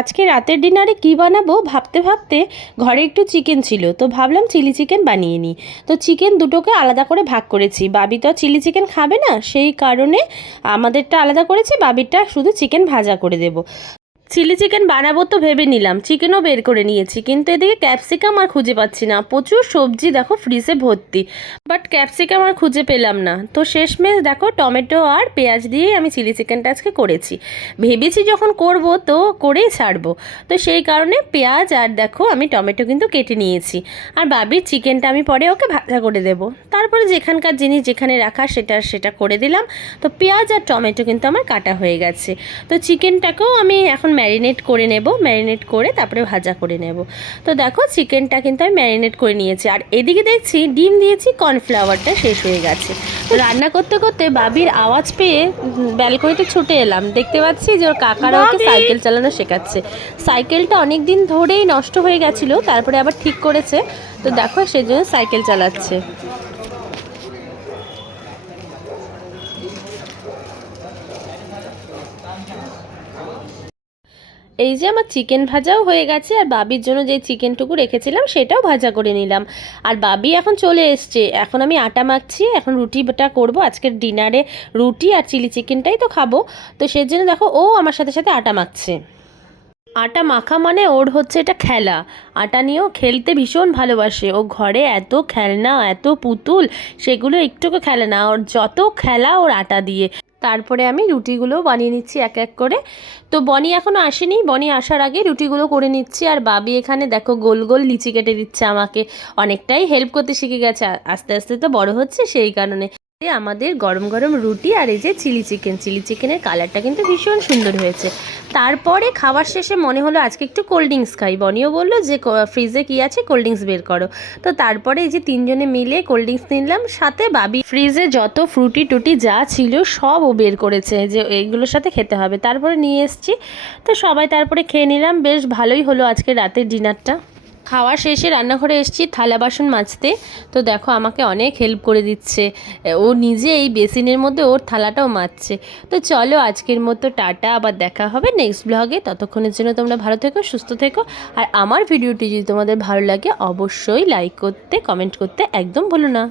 আজকে রাতের ডিনারে কি বানাবো ভাবতে ভাবতে ঘরে একটু চিকেন ছিল, তো ভাবলাম চিলি চিকেন বানিয়ে নিই। তো চিকেন দুটোকে আলাদা করে ভাগ করেছি, বাবি তো চিলি চিকেন খাবে না, সেই কারণে আমাদেরটা আলাদা করেছি, বাবিরটা শুধু চিকেন ভাজা করে দেবো। চিলি চিকেন বানাবো তো ভেবে নিলাম, চিকেনও বের করে নিয়েছি, কিন্তু এদিকে ক্যাপসিকাম আর খুঁজে পাচ্ছি না। প্রচুর সবজি দেখো ফ্রিজে ভর্তি, বাট ক্যাপসিকাম আর খুঁজে পেলাম না। তো শেষমেশ দেখো টমেটো আর পেঁয়াজ দিয়েই আমি চিলি চিকেনটা আজকে করেছি। ভেবেছি যখন করব তো করেই ছাড়বো, তো সেই কারণে পেঁয়াজ আর দেখো আমি টমেটো কিন্তু কেটে নিয়েছি। আর বাবির চিকেনটা আমি পরে ওকে ভাজা করে দেবো, তারপরে যেখানকার জিনিস যেখানে রাখা সেটা করে দিলাম। তো পেঁয়াজ আর টমেটো কিন্তু আমার কাটা হয়ে গেছে। তো চিকেনটাকেও আমি এখন ম্যারিনেট করে নেব, ম্যারিনেট করে তারপরে ভাজা করে নেব। তো দেখো চিকেনটা কিন্তু আমি ম্যারিনেট করে নিয়েছি, আর এদিকে দেখছি ডিম দিয়েছি, কর্নফ্লাওয়ারটা শেষ হয়ে গেছে। তো রান্না করতে করতে বাবির আওয়াজ পেয়ে ব্যালকনিতে ছুটে এলাম, দেখতে পাচ্ছি যে ওর কাকারা ওকে সাইকেল চালানো শেখাচ্ছে। সাইকেলটা অনেক দিন ধরেই নষ্ট হয়ে গেছিলো, তারপরে আবার ঠিক করেছে, তো দেখো সেজন্য সাইকেল চালাচ্ছে। এই যে আমার চিকেন ভাজাও হয়ে গেছে, আর বাবির জন্য যে চিকেনটুকু রেখেছিলাম সেটাও ভাজা করে নিলাম। আর বাবি এখন চলে এসছে, এখন আমি আটা মাখছি, এখন রুটিটা করব। আজকের ডিনারে রুটি আর চিলি চিকেনটাই তো খাবো, তো সেজন্য দেখো ও আমার সাথে সাথে আটা মাখছে। আটা মাখা মানে ওর হচ্ছে এটা খেলা, আটা নিয়েও খেলতে ভীষণ ভালোবাসে। ও ঘরে এত খেলনা, এত পুতুল, সেগুলো একটুকু খেলে না, ওর যত খেলা ওর আটা দিয়ে। তারপরে আমি রুটিগুলো বানিয়ে নিচ্ছি এক এক করে। তো বনি এখনও আসেনি, বনি আসার আগে রুটিগুলো করে নিচ্ছি। আর বাবি এখানে দেখো গোল গোল লিচি কেটে দিচ্ছে আমাকে, অনেকটাই হেল্প করতে শিখে গেছে, আস্তে আস্তে তো বড় হচ্ছে সেই কারণে। আমাদের গরম গরম রুটি আর এই যে চিলি চিকেনের কালারটা কিন্তু ভীষণ সুন্দর হয়েছে। তারপরে খাওয়ার শেষে মনে হলো আজকে একটু কোল্ড ড্রিঙ্কস খাই, বনিও বললো যে ফ্রিজে কি আছে কোল্ড ড্রিঙ্কস বের করো। তো তারপরে এই যে তিনজনে মিলে কোল্ড ড্রিঙ্কস নিলাম, সাথে বাবি ফ্রিজে যত ফ্রুটি টুটি যা ছিল সব ও বের করেছে যে এইগুলোর সাথে খেতে হবে, তারপরে নিয়ে এসছি। তো সবাই তারপরে খেয়ে নিলাম, বেশ ভালোই হলো আজকে রাতের ডিনারটা। খাওয়া শেষে রান্নাঘরে এসেছি থালা বাসন মাজতে, তো দেখো আমাকে অনেক হেল্প করে দিচ্ছে, ও নিজে এই বেসিনের মধ্যে ওর থালাটাও মাজছে। তো চলো আজকের মতো টাটা, আবার দেখা হবে নেক্সট ব্লগে। ততক্ষণের জন্য তোমরা ভালো থেকো, সুস্থ থেকো। আর আমার ভিডিওটি যদি তোমাদের ভালো লাগে অবশ্যই লাইক করতে, কমেন্ট করতে একদম ভুলো না।